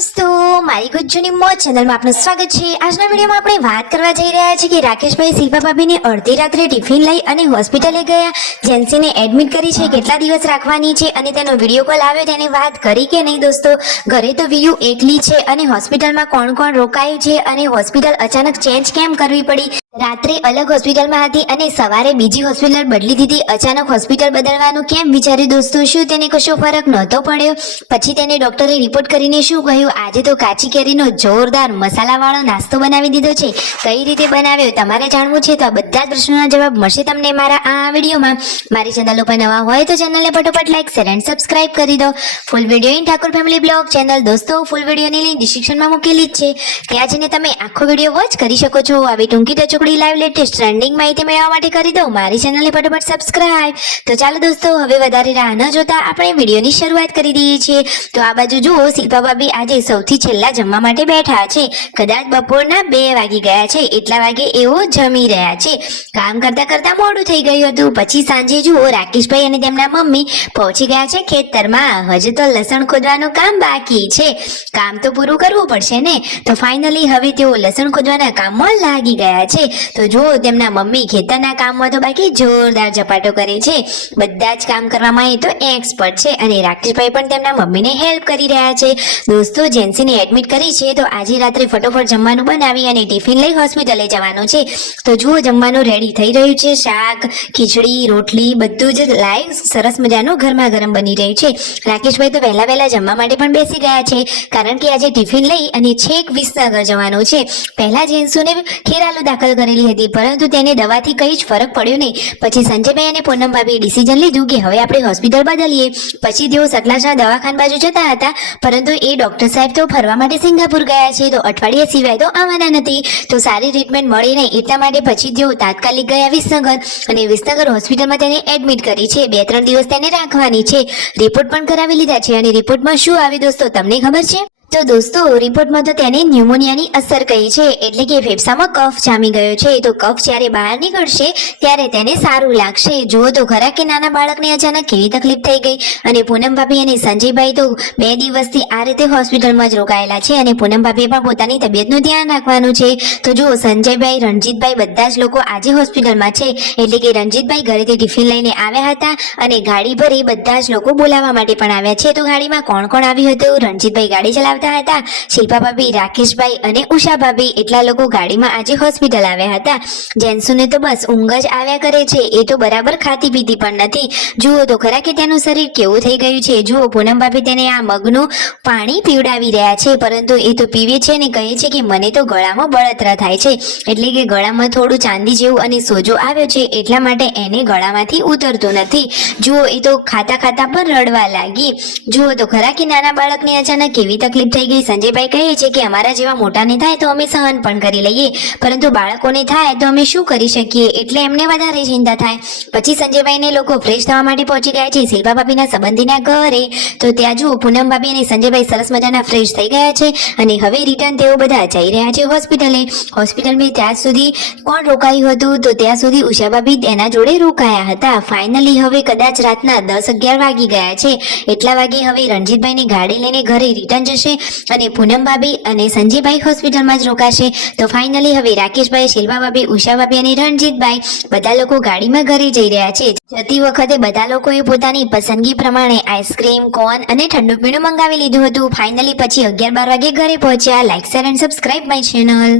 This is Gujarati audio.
દોસ્તો, મારી ગુજ્જુની મોજ ચેનલમાં આપનું સ્વાગત છે। આજના વિડીયોમાં આપણે વાત કરવા જઈ રહ્યા છીએ કે રાકેશભાઈ શિલ્પા ભાભીને અડધી રાત્રે ટિફિન લઈ અને હોસ્પિટલે ગયા, જેન્સીને એડમિટ કરી છે, કેટલા દિવસ રાખવાની છે અને તેનો વિડીયો કોલ આવ્યો તેને વાત કરી કે નહીં। દોસ્તો, ઘરે તો વિયુ એકલી છે અને હોસ્પિટલમાં કોણ કોણ રોકાયું છે અને હોસ્પિટલ અચાનક ચેન્જ કેમ કરવી પડી, રાત્રે અલગ હોસ્પિટલમાં હતી અને સવારે બીજી હોસ્પિટલ બદલી દીધી, અચાનક હોસ્પિટલ બદલવાનું કેમ વિચાર્યું દોસ્તો, શું તેને કશો ફરક નહોતો પડ્યો, પછી તેને ડોક્ટરે રિપોર્ટ કરીને શું કહ્યું, આજે તો કાચી કેરીનો જોરદાર મસાલાવાળો નાસ્તો બનાવી દીધો છે, કઈ રીતે બનાવ્યો તમારે જાણવું છે તો આ બધા જ પ્રશ્નોના જવાબ મળશે તમને મારા આ વિડીયોમાં। મારી ચેનલ ઉપર નવા હોય તો ચેનલને ફટોફટ લાઈક શેર એન્ડ સબસ્ક્રાઇબ કરી દો। Full video in Thakor family blog channel દોસ્તો, ફૂલ વિડીયોની લિંક ડિસ્ક્રિપ્શનમાં મૂકેલી જ છે, ત્યાં જઈને તમે આખો વિડીયો વોચ કરી શકો છો। આવી ટૂંકી ટચોકડી લાઈવ લેટેસ્ટ ટ્રેન્ડિંગ માહિતી મેળવવા માટે કરી દો મારી ચેનલને ફટોફટ સબસ્ક્રાઇબ। તો ચાલો દોસ્તો, હવે વધારે રાહ ન જોતા આપણે વિડીયોની શરૂઆત કરી દઈએ છીએ। તો આ બાજુ જુઓ, શિલ્પા ભાભી આજે સૌથી છેલ્લા જમવા માટે બેઠા છે, કદાચ બપોરના 2 વાગી ગયા છે, એટલા વાગે એઓ જમી રહ્યા છે, કામ કરતા કરતા મોડું થઈ ગયું હતું। પછી સાંજે જુઓ, રાકેશભાઈ અને તેમના મમ્મી પહોંચી ગયા છે ખેતરમાં, હજુ તો લસણ ખોદવાનું કામ બાકી છે, કામ તો પૂરું કરવું પડશે ને। તો ફાઇનલી હવે તેઓ લસણ ખોદવાના કામમાં લાગી ગયા છે। તો જુઓ, તેમના મમ્મી ખેતરના કામમાં તો બાકી જોરદાર ઝપાટો કરે છે, બધા જ કામ કરવામાં એ તો એક્સપર્ટ છે અને રાકેશભાઈ પણ તેમના મમ્મીને હેલ્પ કરી રહ્યા છે। દોસ્તો, જેન્સીને એડમિટ કરી છે તો આજે રાત્રે ફટોફટ જમવાનું બનાવી અને ટિફિન લઈ હોસ્પિટલે જવાનું છે। તો જુઓ, જમવાનું રેડી થઈ રહ્યું છે, શાક, ખીચડી, રોટલી બધું જ લાઈવ સરસ મજાનું ગરમા ગરમ બની રહ્યું છે। રાકેશભાઈ તો વહેલા જમવા માટે પણ બેસી ગયા છે, કારણ કે આજે ટિફિન લઈ અને છેક વિસનગર જવાનું છે। પહેલા જેન્સુને ખેરાલુ દાખલ કરેલી હતી, પરંતુ તેને દવાથી કંઈ જ ફરક પડ્યો નહીં। પછી સંજયભાઈ અને પૂનમ ભાભીએ ડિસિઝન લીધું કે હવે આપણે હોસ્પિટલ બદલીએ। પછી તેઓ સતલાજના દવાખાના બાજુ જતા હતા, પરંતુ એ ડોક્ટર સાહેબ તો ફરવા માટે સિંગાપુર ગયા છે, તો અઠવાડિયા સિવાય તો આવવાના નથી, તો સારી ટ્રીટમેન્ટ મળી નહીં, એટલા માટે પછી તેઓ તાત્કાલિક ગયા વિસનગર અને વિસનગર હોસ્પિટલમાં તેને એડમિટ કરી છે। 2-3 દિવસ તેને રાખવાની છે, રિપોર્ટ પણ કરાવી લીધા છે અને રિપોર્ટમાં શું આવ્યું દોસ્તો તમને ખબર છે? તો દોસ્તો, રિપોર્ટમાં તો તેને ન્યુમોનિયાની અસર કહી છે, એટલે કે ફેફસામાં કફ જામી ગયો છે, તો કફ જ્યારે બહાર નીકળશે ત્યારે તેને સારું લાગશે। જુઓ તો ખરા કે નાના બાળકને અચાનક કેવી તકલીફ થઈ ગઈ, અને પૂનમ ભાભી અને સંજયભાઈ તો 2 દિવસથી આ રીતે હોસ્પિટલમાં જ રોકાયેલા છે અને પૂનમ ભાભીએ પણ પોતાની તબિયતનું ધ્યાન રાખવાનું છે। તો જુઓ, સંજયભાઈ, રણજીતભાઈ બધા જ લોકો આજે હોસ્પિટલમાં છે, એટલે કે રણજીતભાઈ ઘરેથી ટિફિન લઈને આવ્યા હતા અને ગાડી ભરી બધા જ લોકો બોલાવવા માટે પણ આવ્યા છે। તો ગાડીમાં કોણ કોણ આવ્યું હતું? રણજીતભાઈ ગાડી ચલાવતા હતા, શિલ્પા ભાભી, રાકેશભાઈ અને ઉષા ભાભી, એટલા લોકો ગાડીમાં આજે હોસ્પિટલ આવ્યા હતા। જેન્સુને તો બસ ઊંઘ જ આવ્યા કરે છે, એ તો બરાબર ખાતી પીતી પણ નથી। જુઓ તો ખરા કે તેનું શરીર કેવું થઈ ગયું છે। જુઓ, પૂનમ ભાભી તેને આ મગનું પાણી પીવડાવી રહ્યા છે, પરંતુ એ તો પીવે છે ને કહે છે કે મને તો ગળામાં બળતરા થાય છે, એટલે કે ગળામાં થોડું ચાંદી જેવું અને સોજો આવ્યો છે, એટલા માટે એને ગળામાંથી ઉતરતું નથી। જુઓ, એ તો ખાતા ખાતા પણ રડવા લાગી। જુઓ તો ખરા કે નાના બાળકને અચાનક કેવી તકલીફ થઈ ગઈ। સંજયભાઈ કહે છે કે અમારા જેવા મોટાને થાય તો અમે સહન પણ કરી લઈએ, પરંતુ બાળકોને થાય તો અમે શું કરી શકીએ, એટલે એમને વધારે ચિંતા થાય। પછી સંજયભાઈને લોકો ફ્રેશ થવા માટે પહોંચી ગયા છે શિલ્પા ભાભીના સંબંધીના ઘરે, તો ત્યાં જુઓ, પૂનમ ભાભી અને સંજયભાઈ સરસ મજાના ફ્રેશ થઈ ગયા છે અને હવે રિટર્ન તેઓ બધા જઈ રહ્યા છે હોસ્પિટલે। હોસ્પિટલમાં ત્યાં સુધી કોણ રોકાયું હતું? તો ત્યાં સુધી ઉષા ભાભી તેના જોડે રોકાયા હતા। ફાઇનલી હવે કદાચ રાતના 10-11 વાગી ગયા છે, એટલા વાગે હવે રણજીતભાઈની ગાડી લઈને ઘરે રિટર્ન જશે અને પૂનમ ભાભી અને સંજયભાઈ હોસ્પિટલમાં જ રોકાશે। તો ફાઇનલી હવે રાકેશભાઈ, શિલ્પા ભાભી, ઉષા ભાભી અને રણજીતભાઈ બધા લોકો ગાડીમાં ઘરે જઈ રહ્યા છે। જતી વખતે બધા લોકોએ પોતાની પસંદગી પ્રમાણે આઈસ્ક્રીમ, કોન અને ઠંડુ પીણું મંગાવી લીધું હતું। ફાઇનલી પછી 11-12 વાગે ઘરે પહોંચ્યા। Like, share and subscribe my channel.